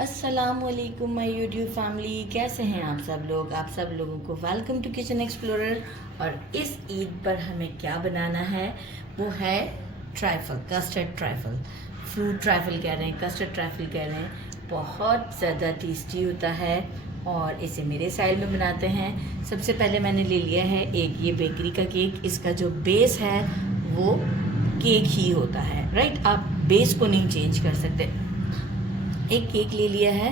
अस्सलामुअलैकुम my YouTube family, कैसे हैं आप सब लोग। आप सब लोगों को वेलकम टू किचन एक्सप्लोरर। और इस ईद पर हमें क्या बनाना है वो है trifle, custard trifle. Fruit trifle कह रहे हैं, कस्टर्ड ट्राइफल कह रहे हैं। बहुत ज़्यादा टेस्टी होता है और इसे मेरे स्टाइल में बनाते हैं। सबसे पहले मैंने ले लिया है एक ये बेकरी का केक। इसका जो बेस है वो केक ही होता है, राइट। आप बेस को नहीं चेंज कर सकते। एक केक ले लिया है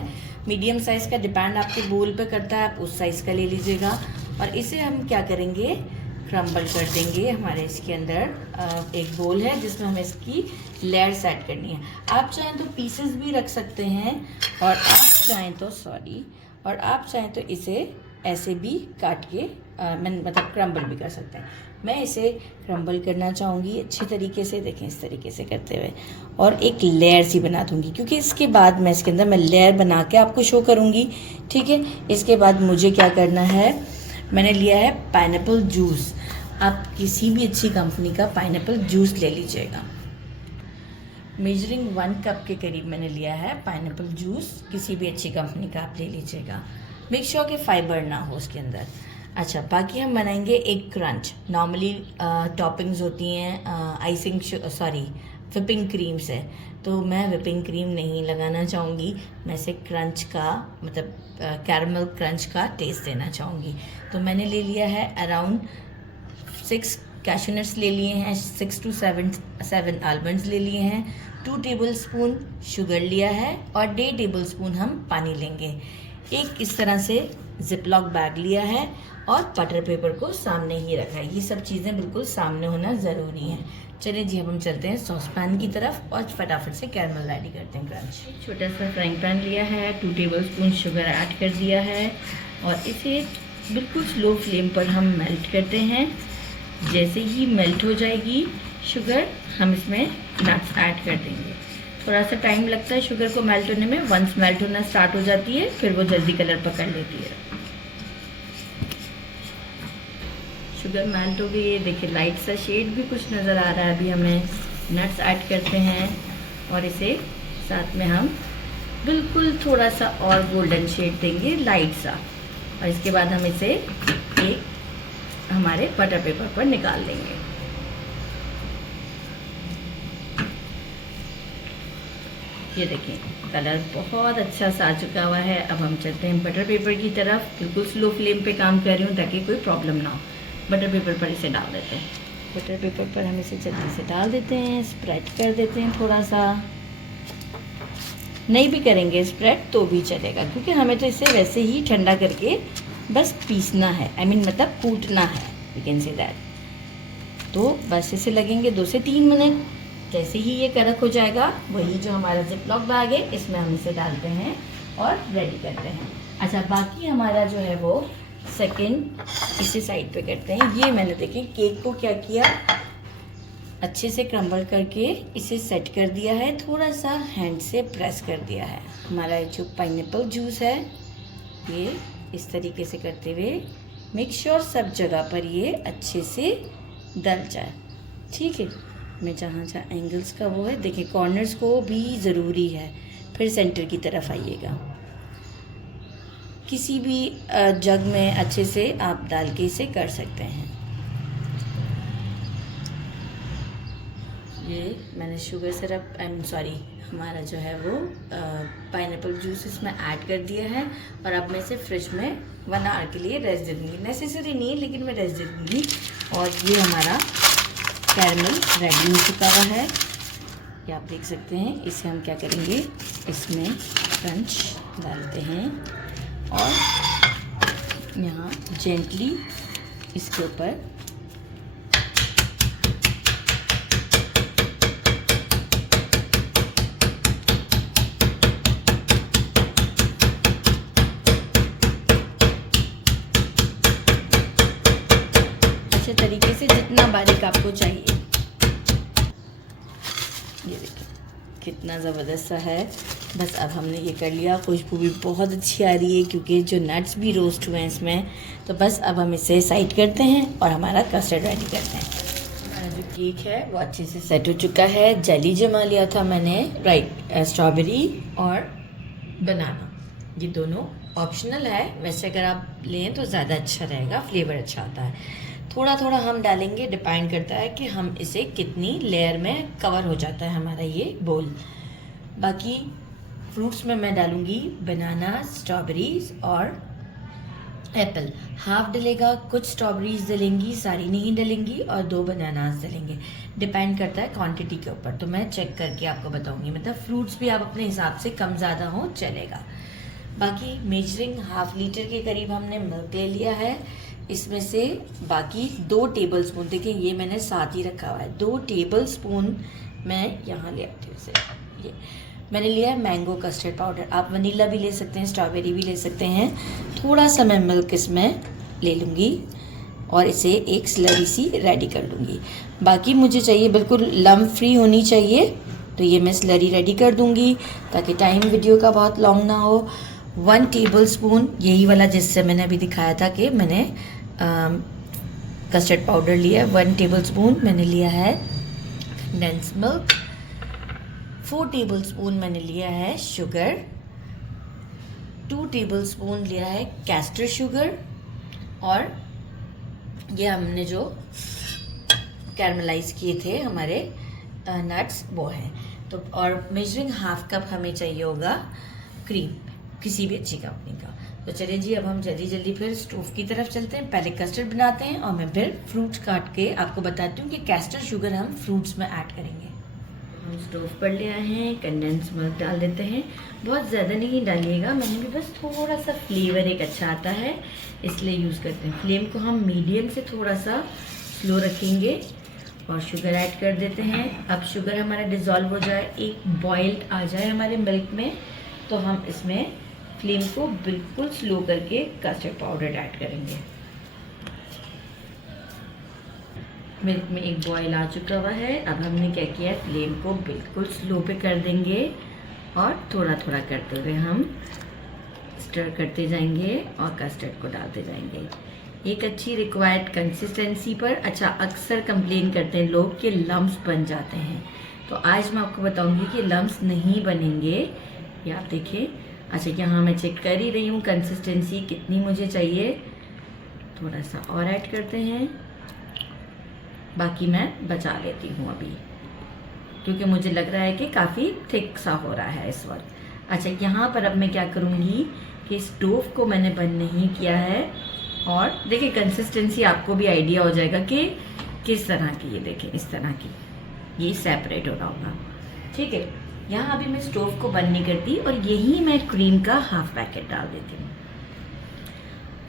मीडियम साइज़ का, डिपेंड आपके बोल पे करता है, आप उस साइज़ का ले लीजिएगा। और इसे हम क्या करेंगे, क्रम्बल कर देंगे। हमारे इसके अंदर एक बोल है जिसमें हमें इसकी लेयर सेट करनी है। आप चाहें तो पीसेस भी रख सकते हैं और आप चाहें तो इसे ऐसे भी काट के मतलब क्रम्बल भी कर सकते हैं। मैं इसे क्रम्बल करना चाहूँगी अच्छी तरीके से, देखें इस तरीके से करते हुए, और एक लेयर सी बना दूँगी, क्योंकि इसके बाद मैं इसके अंदर लेयर बना के आपको शो करूँगी, ठीक है। इसके बाद मुझे क्या करना है, मैंने लिया है पाइनएप्पल जूस। आप किसी भी अच्छी कंपनी का पाइनएप्पल जूस ले लीजिएगा। मेजरिंग 1 कप के करीब मैंने लिया है पाइनएप्पल जूस। किसी भी अच्छी कंपनी का आप ले लीजिएगा। मेक श्योर कि फाइबर ना हो उसके अंदर। अच्छा, बाकी हम बनाएंगे एक क्रंच। नॉर्मली टॉपिंग्स होती हैं विपिंग क्रीम से, तो मैं विपिंग क्रीम नहीं लगाना चाहूँगी। मैं इसे क्रंच का मतलब कैरमल क्रंच का टेस्ट देना चाहूँगी। तो मैंने ले लिया है अराउंड 6 कैशू नट्स ले लिए हैं, 6 to 7 आलमंड्स ले लिए हैं, 2 टेबलस्पून शुगर लिया है और 1.5 टेबलस्पून हम पानी लेंगे। एक इस तरह से जिपलॉक बैग लिया है और बटर पेपर को सामने ही रखा है। ये सब चीज़ें बिल्कुल सामने होना ज़रूरी है। चलिए जी, अब हम चलते हैं सॉस पैन की तरफ और फटाफट से कैरमल रेडी करते हैं क्रंच। छोटा सा फ्राइंग पैन लिया है, 2 टेबलस्पून शुगर ऐड कर दिया है और इसे बिल्कुल स्लो फ्लेम पर हम मेल्ट करते हैं। जैसे ही मेल्ट हो जाएगी शुगर, हम इसमें नट्स ऐड कर देंगे। थोड़ा सा टाइम लगता है शुगर को मेल्ट होने में। वंस मेल्ट होना स्टार्ट हो जाती है फिर वो जल्दी कलर पकड़ लेती है। शुगर मेल्ट हो गई है, देखिए लाइट सा शेड भी कुछ नज़र आ रहा है। अभी हमें नट्स ऐड करते हैं और इसे साथ में हम बिल्कुल थोड़ा सा और गोल्डन शेड देंगे, लाइट सा। और इसके बाद हम इसे एक हमारे बटर पेपर पर निकाल देंगे। ये देखिए कलर बहुत अच्छा सा आ चुका हुआ है। अब हम चलते हैं बटर पेपर की तरफ। बिल्कुल स्लो फ्लेम पे काम कर रही हूँ ताकि कोई प्रॉब्लम ना हो। बटर पेपर पर इसे डाल देते हैं। बटर पेपर पर हम इसे जल्दी से डाल देते हैं, स्प्रेड कर देते हैं। थोड़ा सा नहीं भी करेंगे स्प्रेड तो भी चलेगा, क्योंकि हमें तो इसे वैसे ही ठंडा करके बस पीसना है, मतलब कूटना है, यू कैन से दैट। तो बस इसे लगेंगे 2 से 3 मिनट। जैसे ही ये कड़क हो जाएगा, वही जो हमारा जिपलॉक बैग है इसमें हम इसे डालते हैं और रेडी करते हैं। अच्छा, बाकी हमारा जो है वो सेकंड इसी साइड पे करते हैं। ये मैंने देखिए केक को क्या किया, अच्छे से क्रम्बल करके इसे सेट कर दिया है, थोड़ा सा हैंड से प्रेस कर दिया है। हमारा जो पाइनएप्पल जूस है ये इस तरीके से करते हुए मेक श्योर सब जगह पर ये अच्छे से डल जाए, ठीक है। मैं जहाँ एंगल्स का वो है, देखिए कॉर्नर्स को भी ज़रूरी है। फिर सेंटर की तरफ आइएगा। किसी भी जग में अच्छे से आप डाल के इसे कर सकते हैं। ये मैंने शुगर सिरप हमारा जो है वो पाइनएप्पल जूस इसमें ऐड कर दिया है और अब मैं इसे फ्रिज में 1 आवर के लिए रेस्ट दे दूँगी। नेसेसरी नहीं है लेकिन मैं रेस्ट दे दूँगी। और ये हमारा कैरमल रेडी हो चुका हुआ है, ये आप देख सकते हैं। इसे हम क्या करेंगे, इसमें क्रंच डालते हैं और यहाँ जेंटली इसके ऊपर अच्छे तरीके से, जितना बारीक आपको चाहिए। ये देखिए कितना ज़बरदस्त सा है। बस अब हमने ये कर लिया। खुशबू भी बहुत अच्छी आ रही है क्योंकि जो नट्स भी रोस्ट हुए हैं इसमें। तो बस अब हम इसे साइड करते हैं और हमारा कस्टर्ड रेडी करते हैं। हमारा जो केक है वो अच्छे से सेट हो चुका है। जेली जमा लिया था मैंने, स्ट्रॉबेरी और बनाना। ये दोनों ऑप्शनल है, वैसे अगर आप लें तो ज़्यादा अच्छा रहेगा, फ्लेवर अच्छा आता है। थोड़ा थोड़ा हम डालेंगे, डिपेंड करता है कि हम इसे कितनी लेयर में कवर हो जाता है हमारा ये बोल। बाकी फ्रूट्स में मैं डालूँगी बनाना, स्ट्रॉबेरीज और एप्पल। हाफ डलेगा, कुछ स्ट्रॉबेरीज डलेंगी, सारी नहीं डलेंगी, और 2 बनानास डलेंगे। डिपेंड करता है क्वांटिटी के ऊपर, तो मैं चेक करके आपको बताऊंगी। मतलब फ्रूट्स भी आप अपने हिसाब से कम ज़्यादा हो चलेगा। बाकी मेजरिंग हाफ लीटर के करीब हमने मिल्क ले लिया है। इसमें से बाकी 2 टेबल स्पून, देखिए ये मैंने साथ ही रखा हुआ है, 2 टेबल स्पून मैं यहाँ ले आती हूँ इसे। ये मैंने लिया है मैंगो कस्टर्ड पाउडर, आप वनीला भी ले सकते हैं, स्ट्रॉबेरी भी ले सकते हैं। थोड़ा सा मैं मिल्क इसमें ले लूँगी और इसे एक स्लरी सी रेडी कर लूँगी। बाकी मुझे चाहिए बिल्कुल लम्प फ्री होनी चाहिए, तो ये मैं स्लरी रेडी कर दूँगी ताकि टाइम वीडियो का बहुत लॉन्ग ना हो। 1 टेबल स्पून यही वाला जिससे मैंने अभी दिखाया था कि मैंने कस्टर्ड पाउडर लिया है, 1 टेबल स्पून मैंने लिया है कंडेंस मिल्क, 4 टेबल स्पून मैंने लिया है शुगर, 2 टेबल स्पून लिया है कैस्टर शुगर, और ये हमने जो कैरमलाइज किए थे हमारे नट्स वो हैं। तो और मेजरिंग हाफ कप हमें चाहिए होगा क्रीम, किसी भी अच्छी कंपनी का। तो चलिए जी, अब हम जल्दी जल्दी फिर स्टोव की तरफ चलते हैं। पहले कस्टर्ड बनाते हैं और मैं फिर फ्रूट्स काट के आपको बताती हूँ कि कैस्टर शुगर हम फ्रूट्स में ऐड करेंगे। हम स्टोव पर ले आए हैं, कंडेंस मिल्क डाल देते हैं। बहुत ज़्यादा नहीं डालिएगा, मैंने भी बस थोड़ा सा फ्लेवर एक अच्छा आता है इसलिए यूज़ करते हैं। फ्लेम को हम मीडियम से थोड़ा सा स्लो रखेंगे और शुगर ऐड कर देते हैं। अब शुगर हमारा डिज़ोल्व हो जाए, एक बॉइल्ड आ जाए हमारे मिल्क में, तो हम इसमें फ्लेम को बिल्कुल स्लो करके कस्टर्ड पाउडर ऐड करेंगे। मिल्क में एक बॉयल आ चुका हुआ है। अब हमने क्या किया है, फ्लेम को बिल्कुल स्लो पे कर देंगे और थोड़ा थोड़ा करते हुए हम स्टर करते जाएंगे और कस्टर्ड को डालते जाएंगे एक अच्छी रिक्वायर्ड कंसिस्टेंसी पर। अच्छा, अक्सर कंप्लेन करते हैं लोग कि लम्स बन जाते हैं, तो आज मैं आपको बताऊंगी कि लम्स नहीं बनेंगे। ये आप देखिए। अच्छा, यहाँ मैं चेक कर ही रही हूँ कंसिस्टेंसी कितनी मुझे चाहिए, थोड़ा सा और ऐड करते हैं, बाकी मैं बचा लेती हूँ अभी क्योंकि मुझे लग रहा है कि काफ़ी थिक सा हो रहा है इस वक्त। अच्छा, यहाँ पर अब मैं क्या करूँगी कि स्टोव को मैंने बंद नहीं किया है और देखिए कंसिस्टेंसी आपको भी आइडिया हो जाएगा कि किस तरह की, ये देखें इस तरह की, ये सेपरेट हो रहा होगा। ठीक है, यहाँ अभी मैं स्टोव को बंद नहीं करती और यही मैं क्रीम का हाफ पैकेट डाल देती हूँ।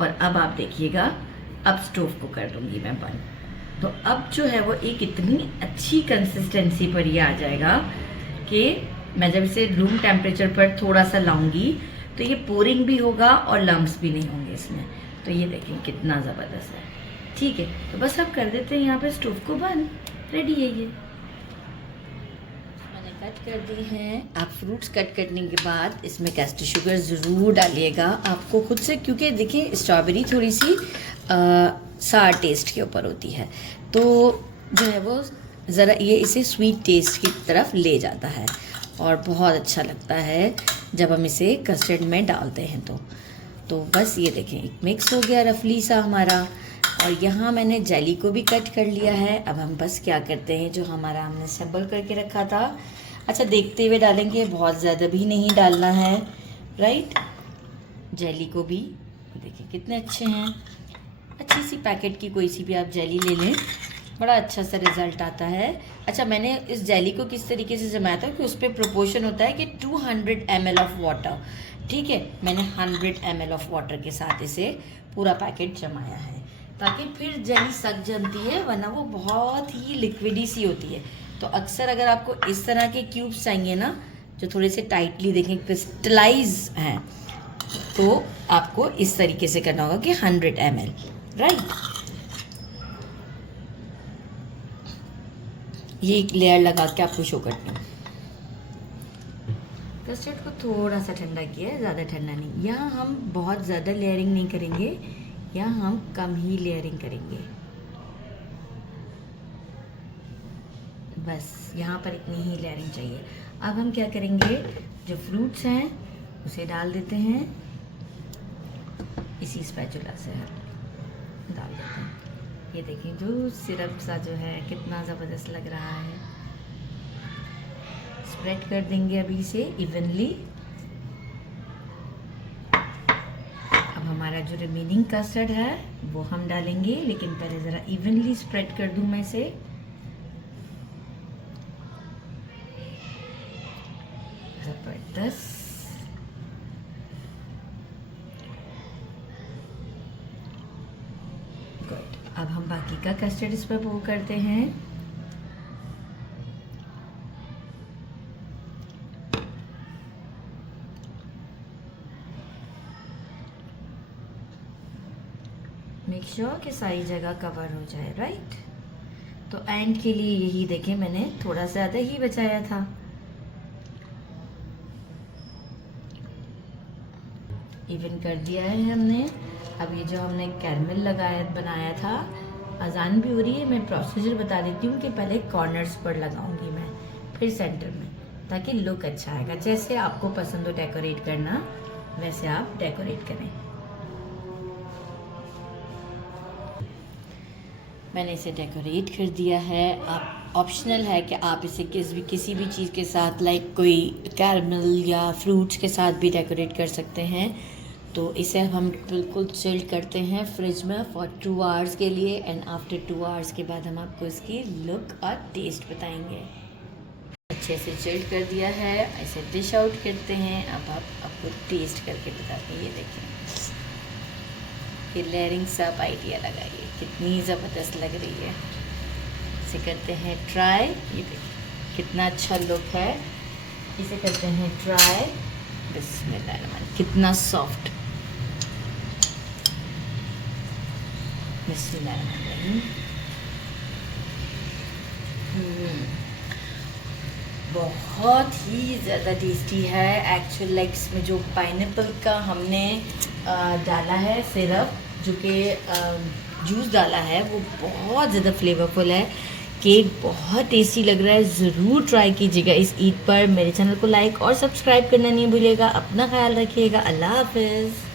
और अब आप देखिएगा, अब स्टोव को कर दूँगी मैं बंद, तो अब जो है वो एक इतनी अच्छी कंसिस्टेंसी पर ये आ जाएगा कि मैं जब इसे रूम टेम्परेचर पर थोड़ा सा लाऊंगी तो ये पोरिंग भी होगा और लम्स भी नहीं होंगे इसमें। तो ये देखें कितना ज़बरदस्त है। ठीक है, तो बस अब कर देते हैं यहाँ पे स्टोव को बंद। रेडी है ये, मैंने कट कर दी हैं। आप फ्रूट्स कट करने के बाद इसमें कैस्टर शुगर ज़रूर डालिएगा आपको खुद से, क्योंकि देखिए स्ट्रॉबेरी थोड़ी सी सार टेस्ट के ऊपर होती है, तो जो है वो ज़रा ये इसे स्वीट टेस्ट की तरफ ले जाता है और बहुत अच्छा लगता है जब हम इसे कस्टर्ड में डालते हैं। तो बस ये देखें एक मिक्स हो गया रफली सा हमारा, और यहाँ मैंने जेली को भी कट कर लिया है। अब हम बस क्या करते हैं, जो हमारा हमने असेंबल करके रखा था, अच्छा देखते हुए डालेंगे, बहुत ज़्यादा भी नहीं डालना है, राइट। जेली को भी देखिए कितने अच्छे हैं, अच्छी सी पैकेट की कोई सी भी आप जेली ले लें, बड़ा अच्छा सा रिज़ल्ट आता है। अच्छा, मैंने इस जेली को किस तरीके से जमाया था कि उस पर प्रोपोर्शन होता है कि 200 ml ऑफ वाटर। ठीक है, मैंने 100 ml ऑफ वाटर के साथ इसे पूरा पैकेट जमाया है ताकि फिर जेली सक जमती है, वरना वो बहुत ही लिक्विडी सी होती है। तो अक्सर अगर आपको इस तरह के क्यूब्स चाहिए ना, जो थोड़े से टाइटली देखें क्रिस्टलाइज हैं, तो आपको इस तरीके से करना होगा कि 100 ml, राइट। ये एक लेयर लगा के आपको शो करती हूँ। कस्टर्ड को थोड़ा सा ठंडा किया है, ज़्यादा ठंडा नहीं। यहाँ हम बहुत ज़्यादा लेयरिंग नहीं करेंगे, यहाँ हम कम ही लेयरिंग करेंगे, बस यहाँ पर इतनी ही लेयरिंग चाहिए। अब हम क्या करेंगे, जो फ्रूट्स हैं उसे डाल देते हैं, इसी स्पैचुला से डाल देते हैं। ये देखें जो सिरप सा जो है कितना ज़बरदस्त लग रहा है। स्प्रेड कर देंगे अभी इसे इवनली। अब हमारा जो रिमेनिंग कस्टर्ड है वो हम डालेंगे, लेकिन पहले ज़रा इवनली स्प्रेड कर दूं मैं इसे। ज़बरदस्त। गुड। अब हम बाकी का कस्टर्ड इस पर वो करते हैं। मेक श्योर कि सारी जगह कवर हो जाए, राइट। तो एंड के लिए यही देखें, मैंने थोड़ा सा ज़्यादा ही बचाया था। इवन कर दिया है हमने। अब ये जो हमने कैरमल बनाया था, अजान भी हो रही है, मैं प्रोसीजर बता देती हूँ कि पहले कॉर्नर्स पर लगाऊंगी मैं, फिर सेंटर में, ताकि लुक अच्छा आएगा। जैसे आपको पसंद हो डेकोरेट करना वैसे आप डेकोरेट करें। मैंने इसे डेकोरेट कर दिया है। आप ऑप्शनल है कि आप इसे किसी भी चीज़ के साथ, लाइक कोई कैरमल या फ्रूट्स के साथ भी डेकोरेट कर सकते हैं। तो इसे हम बिल्कुल चिल्ड करते हैं फ्रिज में फॉर 2 आवर्स के लिए, एंड आफ्टर 2 आवर्स के बाद हम आपको इसकी लुक और टेस्ट बताएंगे। अच्छे से चिल्ड कर दिया है, इसे डिश आउट करते हैं। अब आपको टेस्ट करके बताते हैं। ये देखें, ये लेयरिंग सब आइडिया लगाइए, कितनी ज़बरदस्त लग रही है। इसे करते हैं ट्राई। ये देखिए कितना अच्छा लुक है। इसे करते हैं ट्राई। बिस्मिल्लाह, कितना सॉफ्ट। बिस्मिल्लाह। बहुत ही ज़्यादा टेस्टी है। एक्चुअल लाइक इसमें जो पाइनएप्पल का हमने डाला है सिरप, जो कि जूस डाला है, वो बहुत ज़्यादा फ्लेवरफुल है। केक बहुत टेस्टी लग रहा है। ज़रूर ट्राई कीजिएगा इस ईद पर। मेरे चैनल को लाइक और सब्सक्राइब करना नहीं भूलिएगा। अपना ख्याल रखिएगा। अल्लाह हाफिज़।